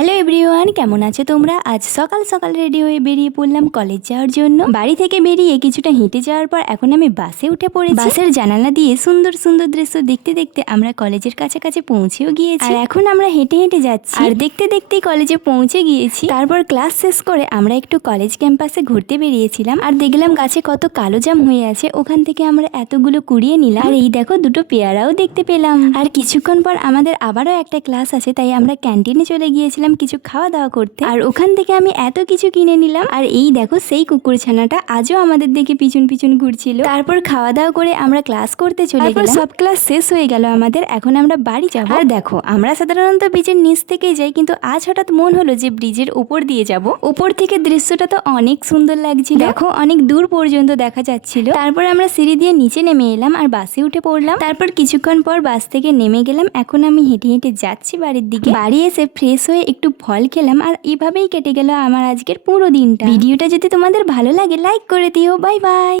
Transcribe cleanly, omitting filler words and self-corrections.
Hello everyone, কেমন আছো তোমরা? আজ সকাল সকাল রেডি হয়ে বেরিয়ে পড়লাম কলেজ যাওয়ার জন্য। বাড়ি থেকে বেরিয়ে কিছুটা হেঁটে যাওয়ার পর এখন আমি বাসে উঠে পড়েছি। বাসের জানালা দিয়ে সুন্দর সুন্দর দৃশ্য দেখতে দেখতে আমরা কলেজের কাছাকাছি পৌঁছেও গিয়েছি। আর এখন আমরা হেঁটে হেঁটে যাচ্ছি, আর দেখতে দেখতেই কলেজে পৌঁছে গিয়েছি। তারপর ক্লাস শেষ করে আমরা একটু কলেজ ক্যাম্পাসে ঘুরতে বেরিয়েছিলাম, আর দেখলাম গাছে কত কালো জাম হয়ে আছে। ওখান থেকে আমরা এতগুলো কুড়িয়ে নিলাম, আর এই দেখো দুটো পেয়ারাও দেখতে পেলাম। আর কিছুক্ষণ পর আমাদের আবারও একটা ক্লাস আছে, তাই আমরা ক্যান্টিনে চলে গিয়েছিলাম কিছু খাওয়া দাওয়া করতে। আর ওখান থেকে আমি এত কিছু কিনে নিলাম। আর এই দেখো সেই কুকুরছানাটা আজও আমাদের দিকে পিছন পিছন ঘুরছিল। তারপর খাওয়া দাওয়া করে আমরা ক্লাস করতে চলে গেলাম। সব ক্লাস শেষ হয়ে গেল আমাদের, এখন আমরা বাড়ি যাব। আর দেখো আমরা সাধারণত ব্রিজের নিচ থেকে যাই, কিন্তু আজ হঠাৎ মন হলো যে ব্রিজের উপর দিয়ে যাব। উপর থেকে দৃশ্যটা তো অনেক সুন্দর লাগছিল, দেখো অনেক দূর পর্যন্ত দেখা যাচ্ছিল। তারপর আমরা সিঁড়ি দিয়ে নিচে নেমে এলাম আর বাসে উঠে পড়লাম। তারপর কিছুক্ষণ পর বাস থেকে নেমে গেলাম। এখন আমি হেঁটে হেঁটে যাচ্ছি বাড়ির দিকে। বাড়ি এসে ফ্রেশ হয়ে একটু ফল খেলাম, আর এভাবেই কেটে গেল আমার আজকের পুরো দিনটা। ভিডিওটা যদি তোমাদের ভালো লাগে লাইক করে দিও। Bye bye.